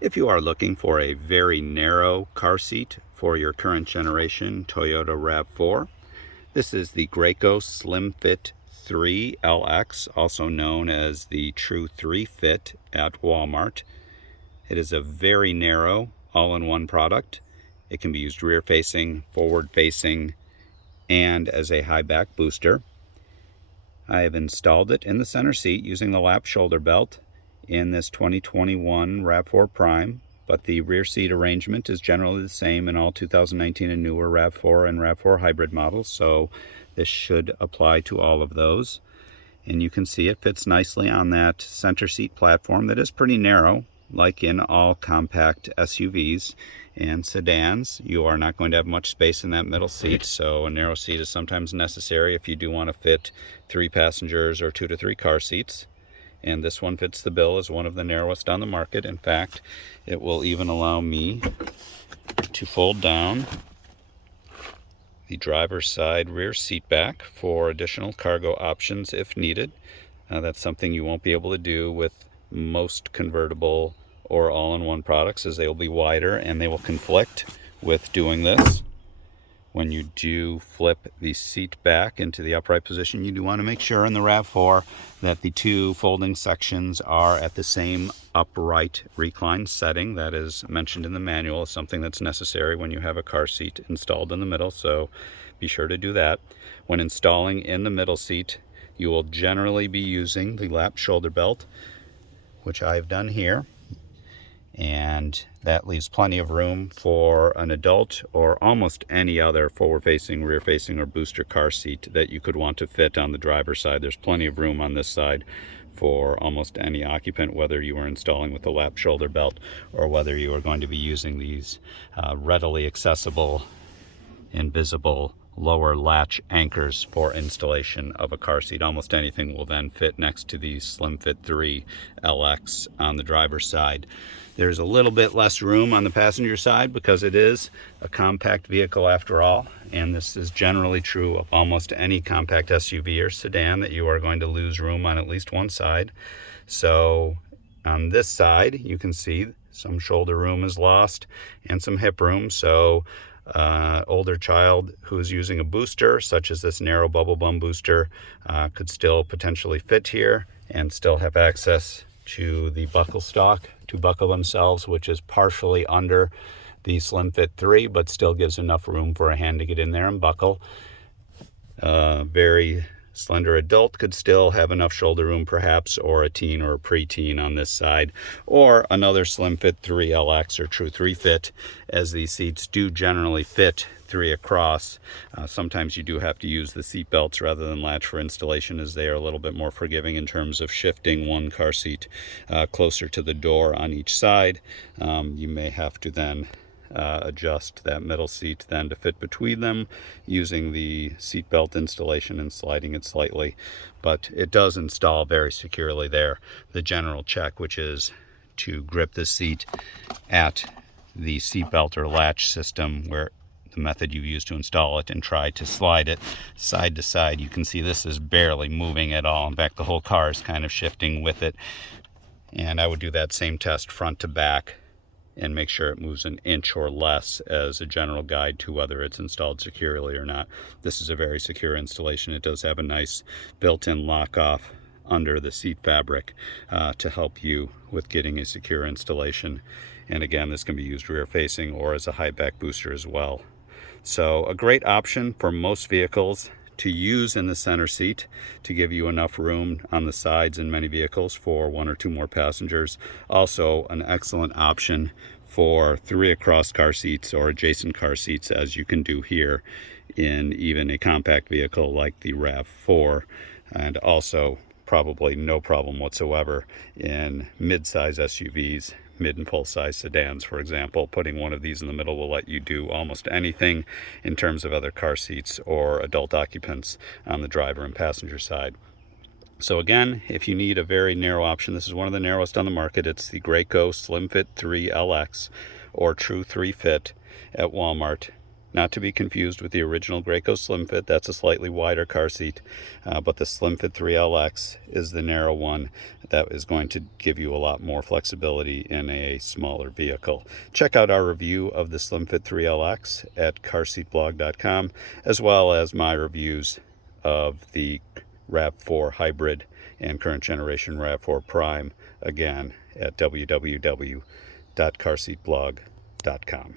If you are looking for a very narrow car seat for your current generation Toyota RAV4, this is the Graco Slimfit3 LX, also known as the True 3 Fit at Walmart. It is a very narrow all-in-one product. It can be used rear-facing, forward-facing, and as a high back booster. I have installed it in the center seat using the lap shoulder belt in this 2021 RAV4 Prime, but the rear seat arrangement is generally the same in all 2019 and newer RAV4 and RAV4 hybrid models, so this should apply to all of those. And you can see it fits nicely on that center seat platform that is pretty narrow, like in all compact SUVs and sedans. You are not going to have much space in that middle seat, so a narrow seat is sometimes necessary if you do want to fit 3 passengers or 2 to 3 car seats. And this one fits the bill as one of the narrowest on the market. In fact, it will even allow me to fold down the driver's side rear seat back for additional cargo options if needed. That's something you won't be able to do with most convertible or all-in-one products, as they will be wider and they will conflict with doing this. When you do flip the seat back into the upright position, you do want to make sure in the RAV4 that the 2 folding sections are at the same upright recline setting that is mentioned in the manual. Is something that's necessary when you have a car seat installed in the middle, so be sure to do that. When installing in the middle seat, you will generally be using the lap shoulder belt, which I've done here, and that leaves plenty of room for an adult or almost any other forward-facing, rear-facing, or booster car seat that you could want to fit on the driver's side. There's plenty of room on this side for almost any occupant, whether you are installing with the lap shoulder belt or whether you are going to be using these readily accessible, invisible lower latch anchors for installation of a car seat. Almost anything will then fit next to the Slimfit3 LX on the driver's side. There's a little bit less room on the passenger side because it is a compact vehicle after all, and this is generally true of almost any compact SUV or sedan, that you are going to lose room on at least one side. So on this side, you can see some shoulder room is lost and some hip room, so older child who is using a booster such as this narrow bubble bum booster could still potentially fit here and still have access to the buckle stock to buckle themselves, which is partially under the Slimfit3 but still gives enough room for a hand to get in there and buckle. Very slender adult could still have enough shoulder room perhaps, or a teen or a preteen on this side, or another Slimfit3 LX or True 3 Fit, as these seats do generally fit 3 across. Sometimes you do have to use the seat belts rather than latch for installation, as they are a little bit more forgiving in terms of shifting one car seat closer to the door on each side. You may have to then adjust that middle seat then to fit between them using the seat belt installation and sliding it slightly, but it does install very securely there. The general check, which is to grip the seat at the seat belt or latch system, where the method you use to install it, and try to slide it side to side. You can see this is barely moving at all. In fact, the whole car is kind of shifting with it, and I would do that same test front to back and make sure it moves an inch or less as a general guide to whether it's installed securely or not. This is a very secure installation. It does have a nice built-in lock-off under the seat fabric to help you with getting a secure installation. And again, this can be used rear-facing or as a high back booster as well. So a great option for most vehicles to use in the center seat to give you enough room on the sides in many vehicles for 1 or 2 more passengers. Also an excellent option for 3 across car seats or adjacent car seats, as you can do here in even a compact vehicle like the RAV4, and also probably no problem whatsoever in mid-size SUVs, mid and full-size sedans, for example. Putting one of these in the middle will let you do almost anything in terms of other car seats or adult occupants on the driver and passenger side. So again, if you need a very narrow option, this is one of the narrowest on the market. It's the Graco Slimfit3 LX or True 3 Fit at Walmart. not to be confused with the original Graco Slimfit. That's a slightly wider car seat, but the Slimfit3 LX is the narrow one that is going to give you a lot more flexibility in a smaller vehicle. Check out our review of the Slimfit3 LX at carseatblog.com, as well as my reviews of the RAV4 Hybrid and current generation RAV4 Prime, again at www.carseatblog.com.